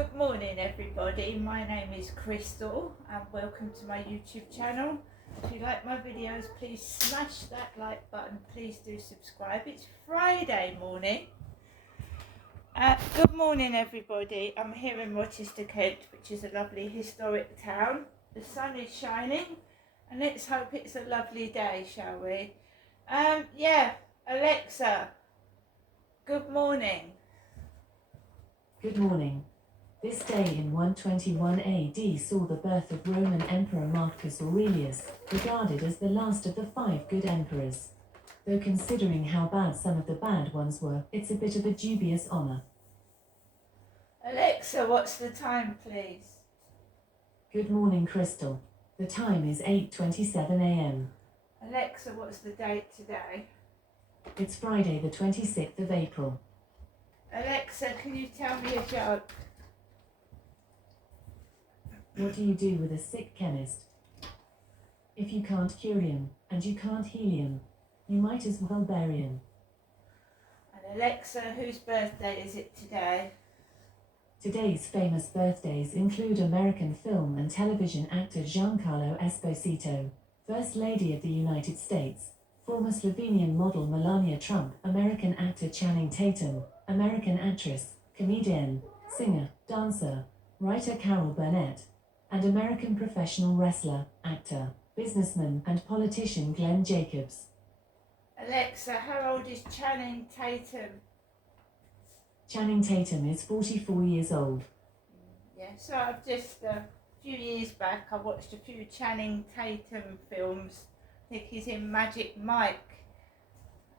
Good morning everybody, my name is Crystal and welcome to my YouTube channel. If you like my videos, please smash that like button, please do subscribe. It's Friday morning. Good morning everybody, I'm here in Rochester, Kent, which is a lovely historic town. The sun is shining and let's hope it's a lovely day, shall we? Alexa, good morning. Good morning. This day in 121 AD saw the birth of Roman Emperor Marcus Aurelius, regarded as the last of the 5 good emperors. Though considering how bad some of the bad ones were, it's a bit of a dubious honour. Alexa, what's the time please? Good morning, Crystal. The time is 8:27 AM. Alexa, what's the date today? It's Friday the 26th of April. Alexa, can you tell me a joke? What do you do with a sick chemist? If you can't cure him, and you can't heal him, you might as well bury him. And Alexa, whose birthday is it today? Today's famous birthdays include American film and television actor Giancarlo Esposito, First Lady of the United States, former Slovenian model Melania Trump, American actor Channing Tatum, American actress, comedian, singer, dancer, writer Carol Burnett, and American professional wrestler, actor, businessman and politician Glenn Jacobs. Alexa, how old is Channing Tatum? Channing Tatum is 44 years old. Yeah, so I've just, a few years back, I watched a few Channing Tatum films. I think he's in Magic Mike.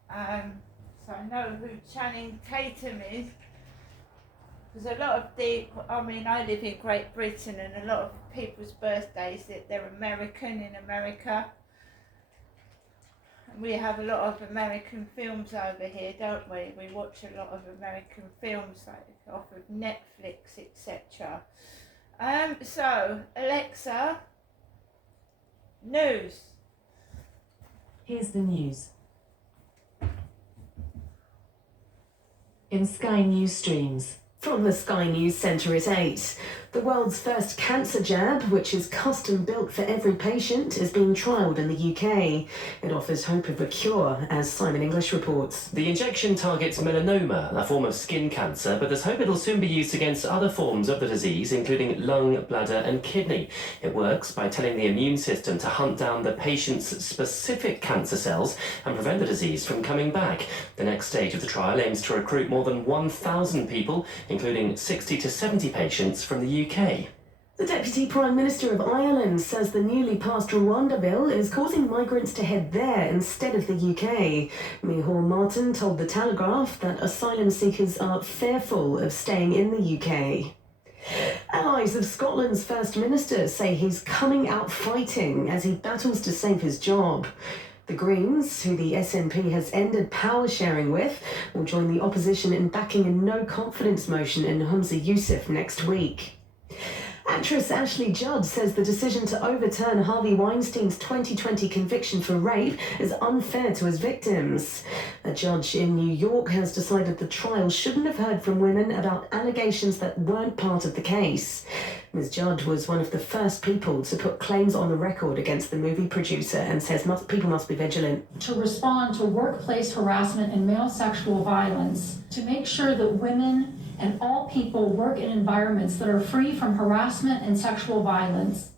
So I know who Channing Tatum is. Because a lot of I live in Great Britain and a lot of people's birthdays, they're American in America. And we have a lot of American films over here, don't we? We watch a lot of American films like off of Netflix, etc. So, Alexa, news. Here's the news. In Sky News streams. From the Sky News Centre at 8. The world's first cancer jab, which is custom built for every patient, is being trialled in the UK. It offers hope of a cure, as Simon English reports. The injection targets melanoma, a form of skin cancer, but there's hope it'll soon be used against other forms of the disease, including lung, bladder and kidney. It works by telling the immune system to hunt down the patient's specific cancer cells and prevent the disease from coming back. The next stage of the trial aims to recruit more than 1,000 people, including 60 to 70 patients from the UK. The Deputy Prime Minister of Ireland says the newly passed Rwanda bill is causing migrants to head there instead of the UK. Micheál Martin told The Telegraph that asylum seekers are fearful of staying in the UK. Allies of Scotland's First Minister say he's coming out fighting as he battles to save his job. The Greens, who the SNP has ended power sharing with, will join the opposition in backing a no-confidence motion in Humza Yousaf next week. Actress Ashley Judd says the decision to overturn Harvey Weinstein's 2020 conviction for rape is unfair to his victims. A judge in New York has decided the trial shouldn't have heard from women about allegations that weren't part of the case. Ms. Judd was one of the first people to put claims on the record against the movie producer and says people must be vigilant. To respond to workplace harassment and male sexual violence, to make sure that women and all people work in environments that are free from harassment and sexual violence.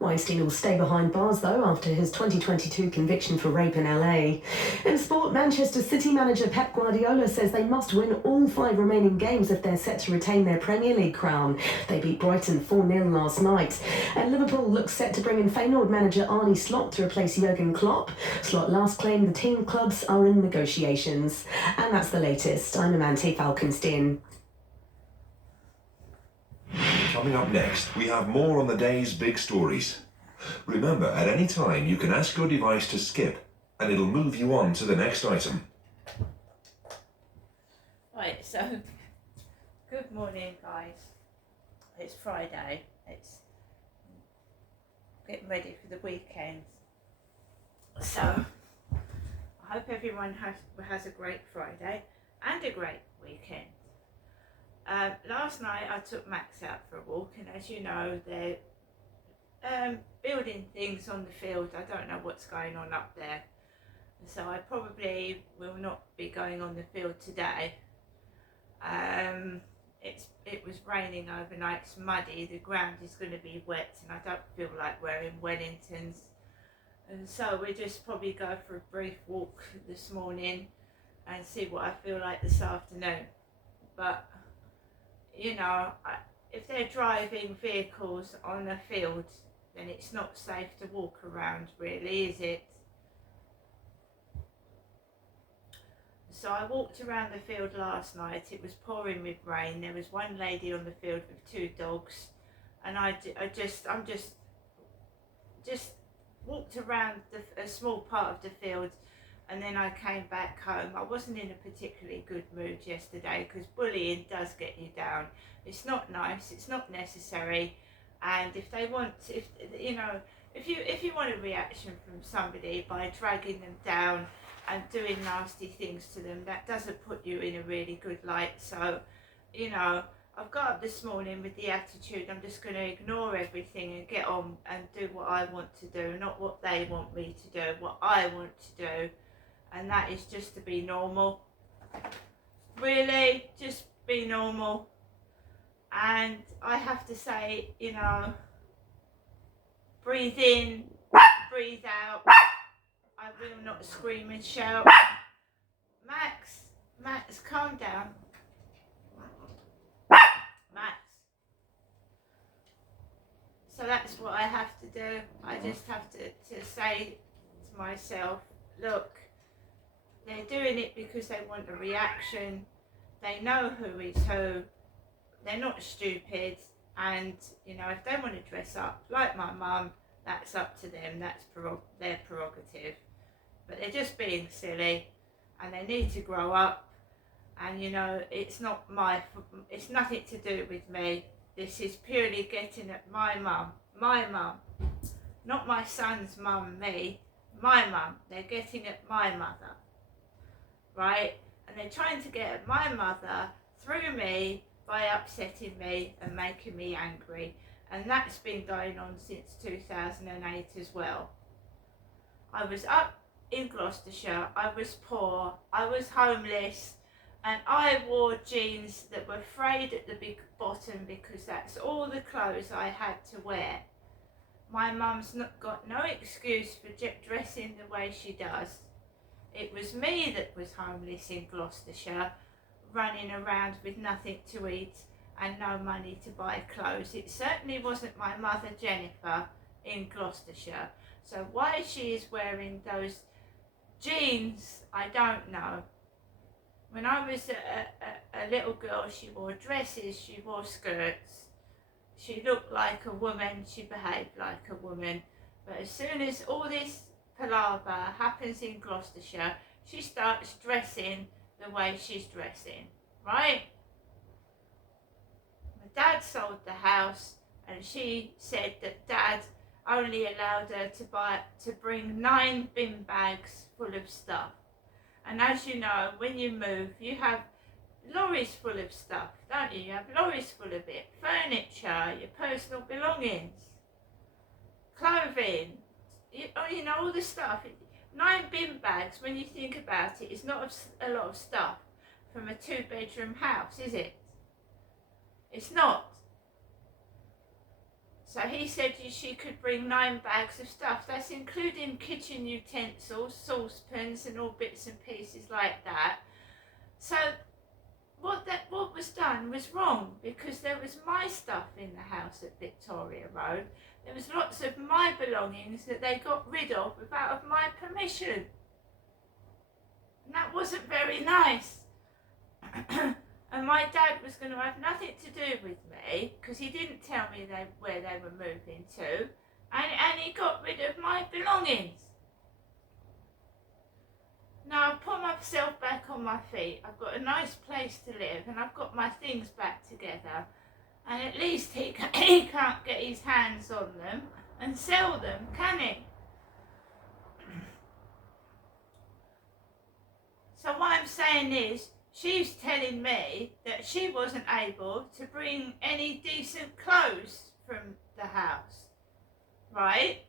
Weinstein will stay behind bars, though, after his 2022 conviction for rape in LA. In sport, Manchester City manager Pep Guardiola says they must win all 5 remaining games if they're set to retain their Premier League crown. They beat Brighton 4-0 last night. And Liverpool looks set to bring in Feyenoord manager Arne Slot to replace Jurgen Klopp. Slot last claimed the team clubs are in negotiations. And that's the latest. I'm Amante Falkenstein. Coming up next, we have more on the day's big stories. Remember, at any time you can ask your device to skip and it'll move you on to the next item. Right, so good morning guys. It's Friday. It's getting ready for the weekend. So I hope everyone has a great Friday and a great weekend. Last night I took Max out for a walk, and as you know, they're building things on the field. I don't know what's going on up there, so I probably will not be going on the field today. It was raining overnight, it's muddy, the ground is going to be wet, and I don't feel like wearing Wellingtons, and so we just probably go for a brief walk this morning and see what I feel like this afternoon. But you know, if they're driving vehicles on a field, then it's not safe to walk around, really, is it? So I walked around the field last night. It was pouring with rain. There was one lady on the field with 2 dogs, and I'm just walked around a small part of the field, and then I came back home. I wasn't in a particularly good mood yesterday because bullying does get you down. It's not nice. It's not necessary. And if they want, if you want a reaction from somebody by dragging them down and doing nasty things to them, that doesn't put you in a really good light. So, you know, I've got up this morning with the attitude I'm just going to ignore everything and get on and do what I want to do, not what they want me to do, what I want to do, and that is just to be normal. Really, just be normal. And I have to say, you know, breathe in, breathe out. I will not scream and shout. Max, calm down. Max. So that's what I have to do. I just have to say to myself, look, they're doing it because they want a reaction. They know who is who. They're not stupid. And, you know, if they want to dress up like my mum, that's up to them. That's their prerogative. But they're just being silly, and they need to grow up. And you know, it's nothing to do with me. This is purely getting at my mum, not my son's mum, me, my mum. They're getting at my mother, right? And they're trying to get at my mother through me by upsetting me and making me angry. And that's been going on since 2008 as well. I was up in Gloucestershire, I was poor, I was homeless, and I wore jeans that were frayed at the big bottom because that's all the clothes I had to wear. My mum's got no excuse for dressing the way she does. It was me that was homeless in Gloucestershire, running around with nothing to eat and no money to buy clothes. It certainly wasn't my mother Jennifer in Gloucestershire. So why she is wearing those jeans, I don't know. When I was a little girl, she wore dresses, she wore skirts. She looked like a woman, she behaved like a woman. But as soon as all this palaver happens in Gloucestershire, she starts dressing the way she's dressing, right? My dad sold the house, and she said that Dad only allowed her to bring 9 bin bags full of stuff. And as you know, when you move, you have lorries full of stuff, don't you? You have lorries full of it. Furniture, your personal belongings, clothing, you know, all the stuff. 9 bin bags, when you think about it, is not a lot of stuff from a 2-bedroom house, is it? It's not. So he said she could bring 9 bags of stuff. That's including kitchen utensils, saucepans and all bits and pieces like that. So what was done was wrong, because there was my stuff in the house at Victoria Road. There was lots of my belongings that they got rid of without my permission. And that wasn't very nice. And my dad was going to have nothing to do with me, because he didn't tell me where they were moving to, and he got rid of my belongings. Now I've put myself back on my feet, I've got a nice place to live, and I've got my things back together, and at least he can't get his hands on them and sell them, can he? So what I'm saying is, she's telling me that she wasn't able to bring any decent clothes from the house, right?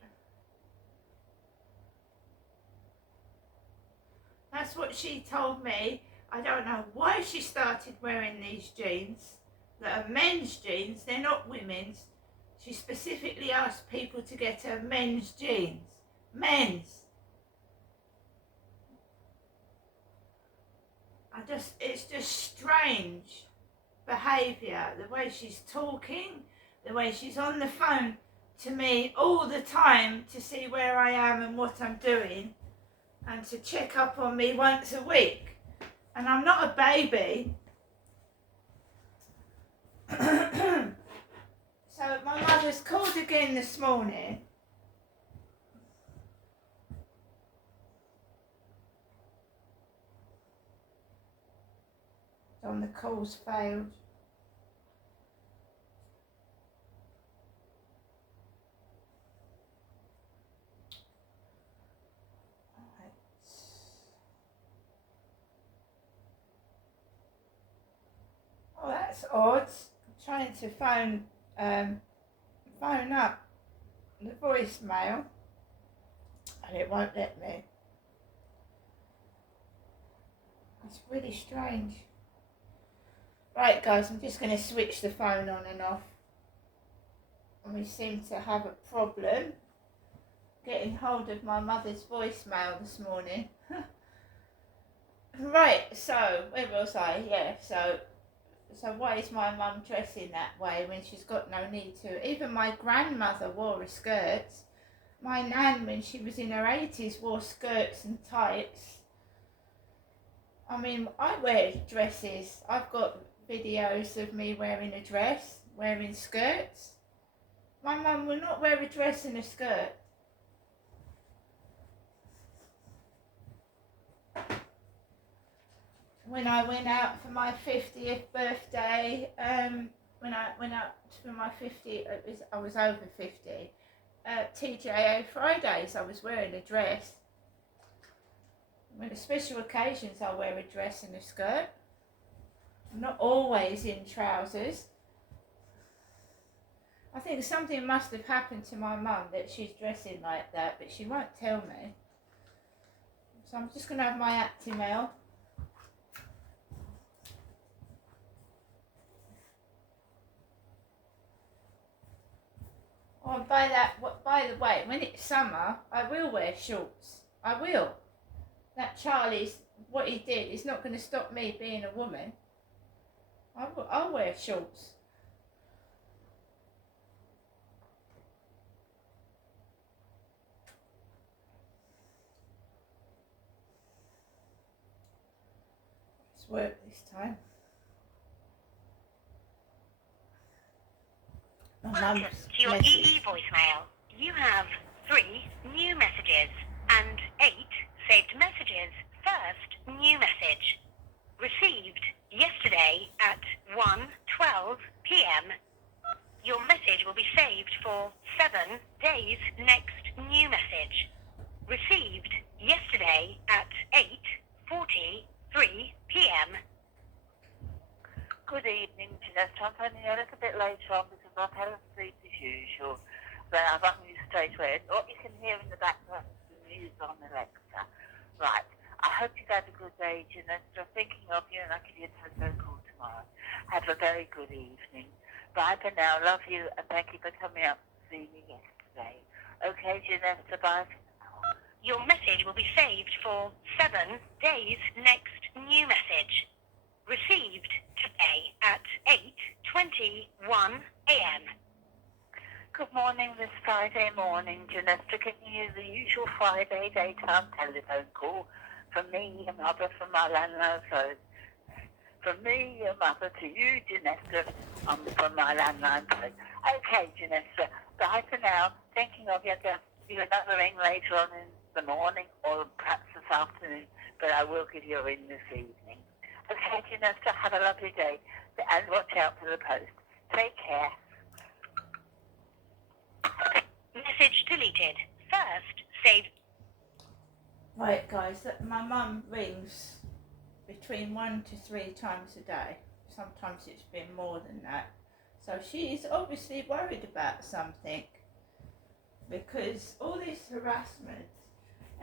That's what she told me. I don't know why she started wearing these jeans that are men's jeans, they're not women's. She specifically asked people to get her men's jeans. Men's. It's just strange behaviour, the way she's talking, the way she's on the phone to me all the time to see where I am and what I'm doing, and to check up on me once a week. And I'm not a baby. So my mother's called again this morning. On the calls failed. Right. Oh, that's odd. I'm trying to phone up the voicemail and it won't let me. It's really strange. Right guys, I'm just going to switch the phone on and off. And we seem to have a problem getting hold of my mother's voicemail this morning. Right, so where was I? Yeah, so why is my mum dressing that way when she's got no need to? Even my grandmother wore a skirt. My nan, when she was in her 80s, wore skirts and tights. I mean, I wear dresses. I've got videos of me wearing a dress, wearing skirts. My mum will not wear a dress and a skirt. When I went out for my 50th birthday, when I went out for my 50, I was over 50, TJA Fridays, I was wearing a dress. When the special occasions, I wear a dress and a skirt. I'm not always in trousers. I think something must have happened to my mum that she's dressing like that, but she won't tell me. So I'm just going to have my Actimel. Oh, by the way, when it's summer, I will wear shorts. I will. That Charlie's, what he did is not going to stop me being a woman. I'll wear shorts. It's work this time. Welcome to your EE voicemail. You have 3 new messages and 8 saved messages. First new message. Received yesterday at 1:12 p.m. Your message will be saved for 7 days. Next new message. Received yesterday at 8:43 p.m. Good evening, Jeanette. I'm phoning a little bit later on because I've had a sleep as usual. But I've rung you straight away. What you can hear in the background is the news on Alexa. Right. I hope you've had a good day, Jeanette. I'm thinking of you and I'll give you a telephone call tomorrow. Have a very good evening. Bye for now. Love you and thank you for coming up to see me yesterday. Okay, Jeanette. Bye for now. Your message will be saved for 7 days. Next new message. Received today at 8:21 a.m. Good morning this Friday morning, Jeanette. Giving you the usual Friday daytime telephone call from me, your mother, from my landline phone. From me, your mother, to you, Jeanette, from my landline phone. Okay, Jeanette, bye for now. Thinking of you, I'll give you another ring later on in the morning or perhaps this afternoon, but I will give you a ring this evening. Okay, Jeanette, have a lovely day and watch out for the post. Take care. Message deleted. First saved. Right guys, my mum rings between 1 to 3 times a day. Sometimes it's been more than that. So she is obviously worried about something, because all this harassment,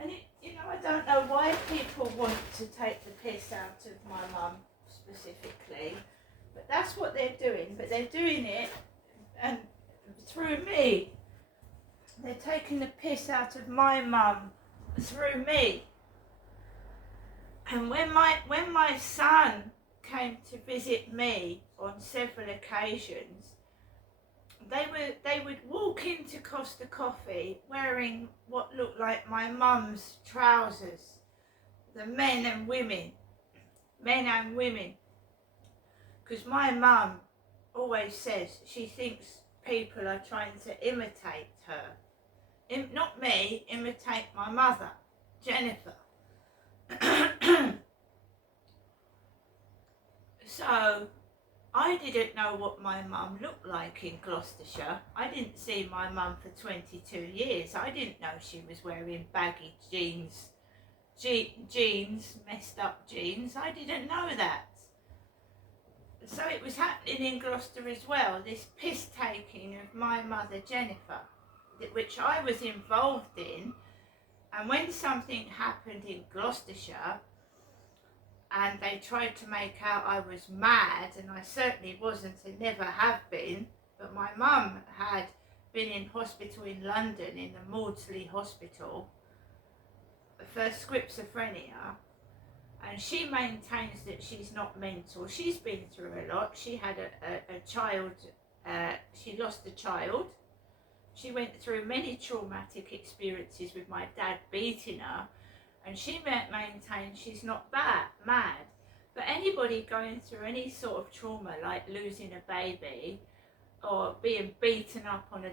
and I don't know why people want to take the piss out of my mum specifically, but that's what they're doing. But they're doing it and through me. They're taking the piss out of my mum through me. And when my son came to visit me on several occasions, they would walk into Costa Coffee wearing what looked like my mum's trousers, the men and women, because my mum always says she thinks people are trying to imitate her, not me, imitate my mother, Jennifer. So I didn't know what my mum looked like in Gloucestershire. I didn't see my mum for 22 years. I didn't know she was wearing baggy jeans, messed up jeans. I didn't know that. So it was happening in Gloucester as well, this piss taking of my mother Jennifer, which I was involved in. And when something happened in Gloucestershire, and they tried to make out I was mad, and I certainly wasn't and never have been, but my mum had been in hospital in London, in the Maudsley Hospital, for schizophrenia, and she maintains that she's not mental. She's been through a lot. She had a child, she lost a child. She went through many traumatic experiences with my dad beating her, and she maintains she's not mad. But anybody going through any sort of trauma, like losing a baby or being beaten up on a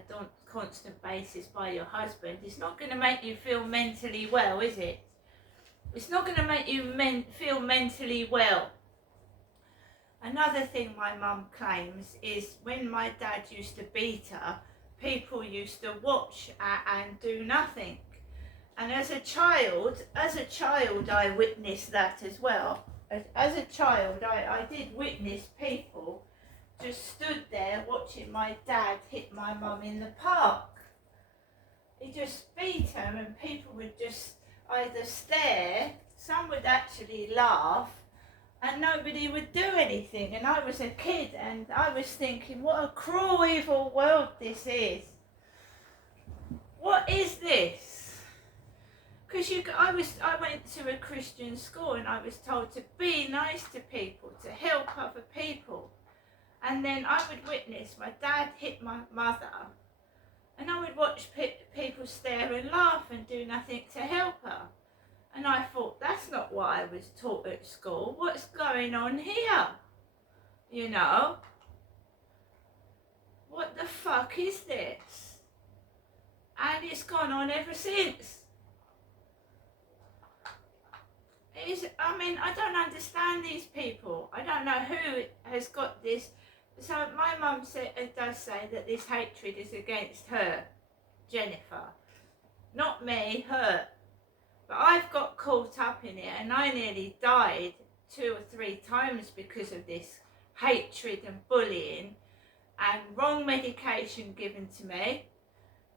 constant basis by your husband, is not going to make you feel mentally well, is it? It's not going to make you feel mentally well. Another thing my mum claims is when my dad used to beat her, people used to watch and do nothing. And as a child, I witnessed that as well. As a child, I did witness people just stood there watching my dad hit my mum in the park. He just beat her, and people would just either stare, some would actually laugh, and nobody would do anything. And I was a kid, and I was thinking, what a cruel, evil world this is. What is this? Because I went to a Christian school, and I was told to be nice to people, to help other people. And then I would witness my dad hit my mother, and I would watch people stare and laugh and do nothing to help her. And I thought, that's not what I was taught at school. What's going on here? You know? What the fuck is this? And it's gone on ever since. I don't understand these people. I don't know who has got this. So my mum does say that this hatred is against her, Jennifer. Not me, her. But I've got caught up in it, and I nearly died 2 or 3 times because of this hatred and bullying, and wrong medication given to me,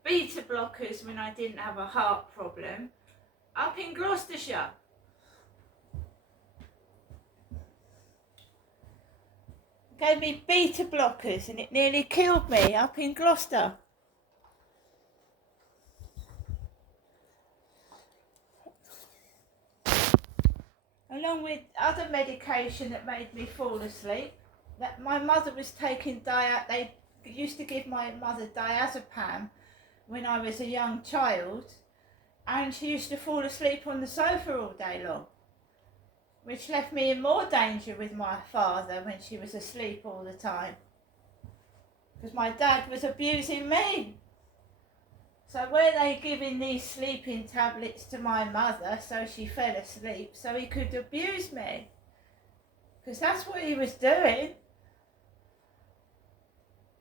beta blockers when I didn't have a heart problem, up in Gloucestershire. Gave me beta blockers, and it nearly killed me up in Gloucester. Along with other medication that made me fall asleep. That my mother was taking they used to give my mother diazepam when I was a young child, and she used to fall asleep on the sofa all day long, which left me in more danger with my father when she was asleep all the time, because my dad was abusing me. So were they giving these sleeping tablets to my mother so she fell asleep so he could abuse me? Because that's what he was doing.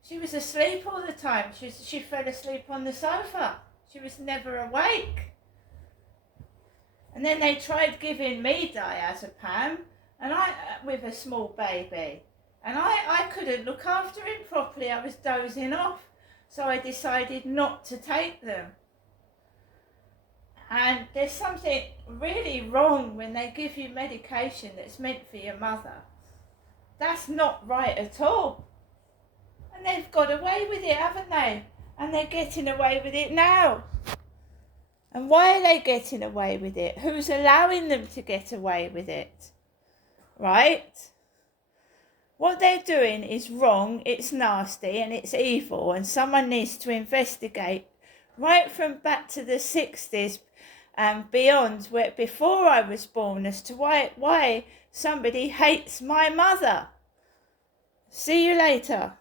She was asleep all the time. She fell asleep on the sofa. She was never awake. And then they tried giving me diazepam, and I with a small baby, and I couldn't look after him properly. I was dozing off, so I decided not to take them. And there's something really wrong when they give you medication that's meant for your mother. That's not right at all. And they've got away with it, haven't they? And they're getting away with it now. And why are they getting away with it? Who's allowing them to get away with it? Right? What they're doing is wrong, it's nasty and it's evil, and someone needs to investigate right from back to the 60s and beyond, where before I was born, as to why somebody hates my mother. See you later.